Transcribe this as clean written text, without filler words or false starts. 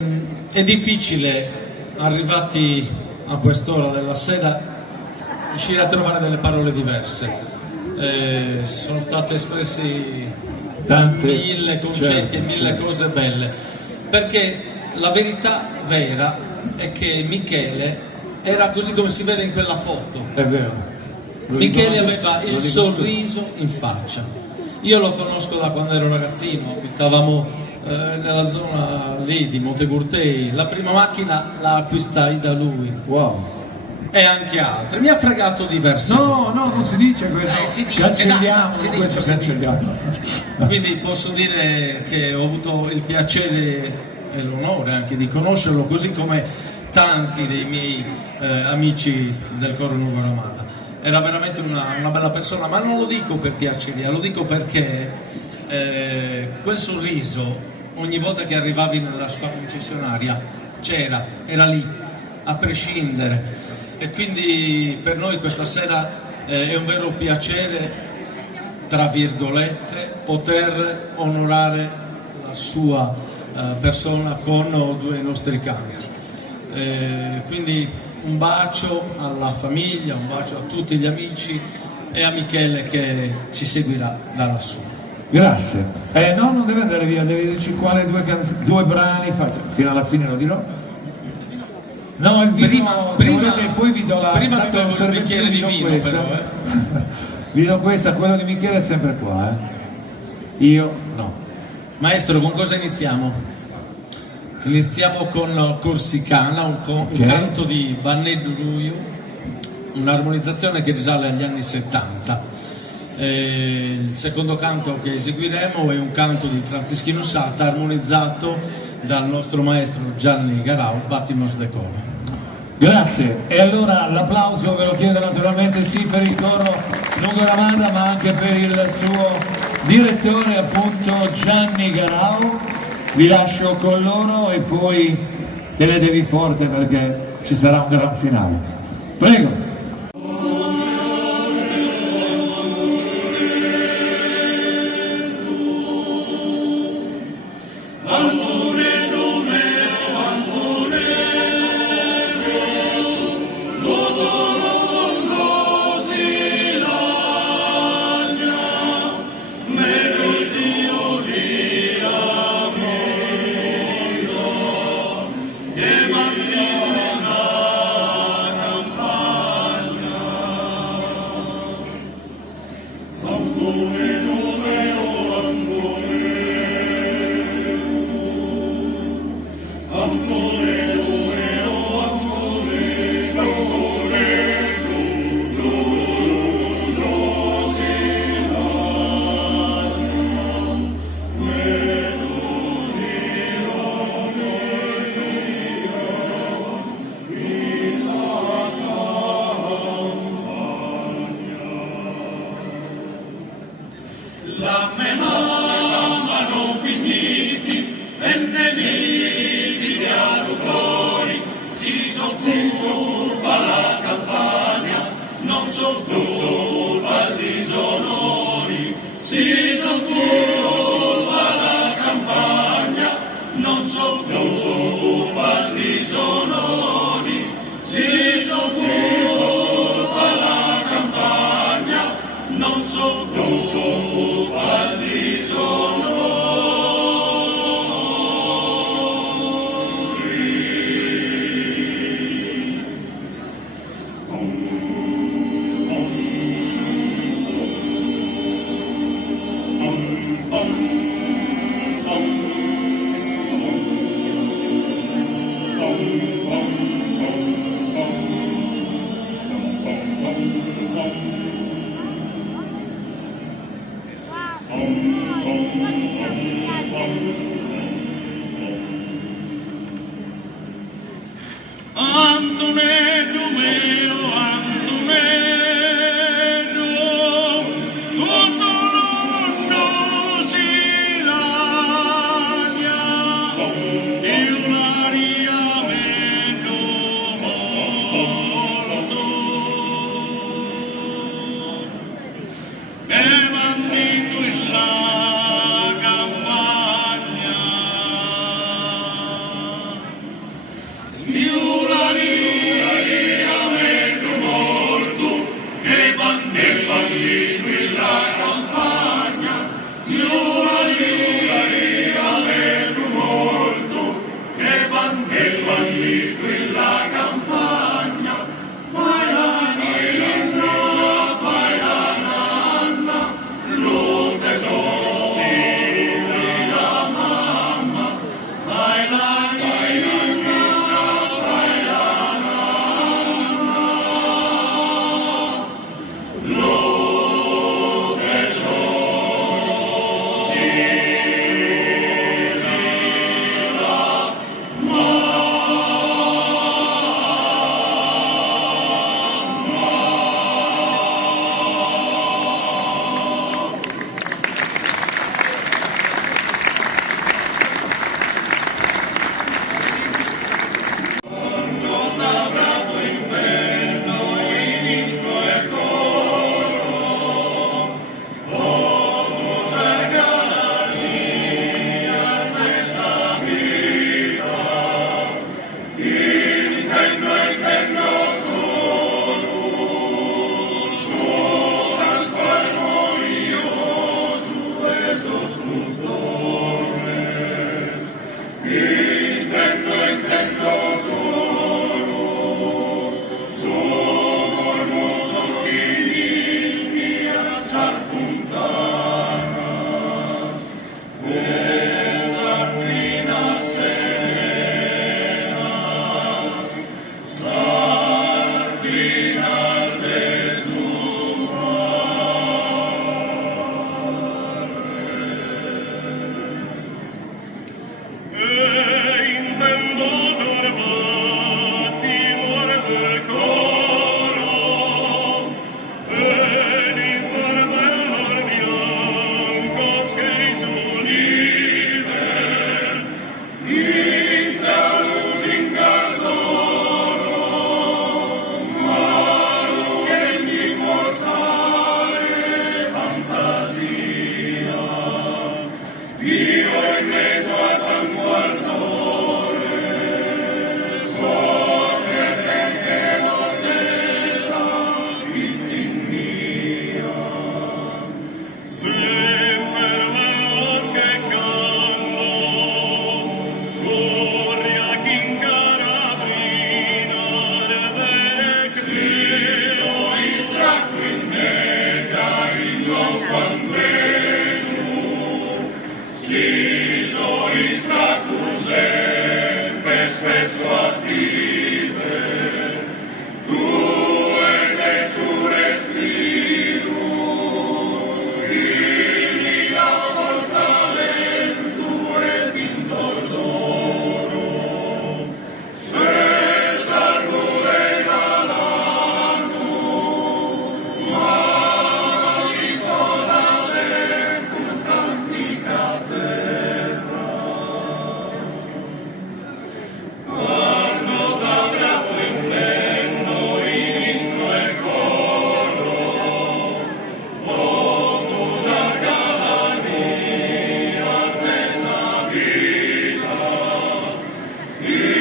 È difficile, arrivati a quest'ora della sera, riuscire a trovare delle parole diverse. Sono state espressi mille concetti e mille cose belle, perché la verità vera è che Michele era così come si vede in quella foto. È vero. Michele aveva il sorriso in faccia. Io lo conosco da quando ero ragazzino, abitavamo nella zona lì di Montegurtei. La prima macchina la acquistai da lui. Wow. E anche altre. Mi ha fregato diverse volte. No, non si dice questo. Si dice, cancelliamo, si dice, questo si cancelliamo. Quindi posso dire che ho avuto il piacere e l'onore anche di conoscerlo, così come tanti dei miei amici del coro Nuovo Ramada. Era veramente una bella persona, ma non lo dico per piaceria, lo dico perché quel sorriso, ogni volta che arrivavi nella sua concessionaria, c'era, era lì, a prescindere. E quindi per noi questa sera è un vero piacere, tra virgolette, poter onorare la sua persona con due nostri canti. Quindi un bacio alla famiglia, un bacio a tutti gli amici e a Michele che ci seguirà da lassù. Grazie. No, non deve andare via, devi dirci quale due brani faccio. Fino alla fine lo dirò. No, il vino, prima poi vi do la... Prima vi do un bicchiere di vino questa. però, Vi do questa, quello di Michele è sempre qua, Io no. Maestro, con cosa iniziamo? Iniziamo con Corsicana, un canto di Banneddu Luiu, un'armonizzazione che risale agli anni 70. Il secondo canto che eseguiremo è un canto di Franzischino Sata, armonizzato dal nostro maestro Gianni Garau, Battimos de Coro. Grazie, e allora l'applauso ve lo chiedo naturalmente sì per il coro Nuovo Ramada, ma anche per il suo direttore, appunto, Gianni Garau. Vi lascio con loro e poi tenetevi forte perché ci sarà un gran finale. Prego. La memamano pigniti e neviti di alutori, si son furba la campagna, non son furba disonori, si son furba la campagna, non son furba disonori, si son furba la campagna, non son furba disonori. Antonello mio, Antonello, tutto il mondo si lagna di un'aria meno molto. E bandito in la campagna di una via meno morto, che bandito in la campagna, di una via meno morto, che bandito in la campagna, fai la nanna, lo tesoro di la mamma, fai la Yeah.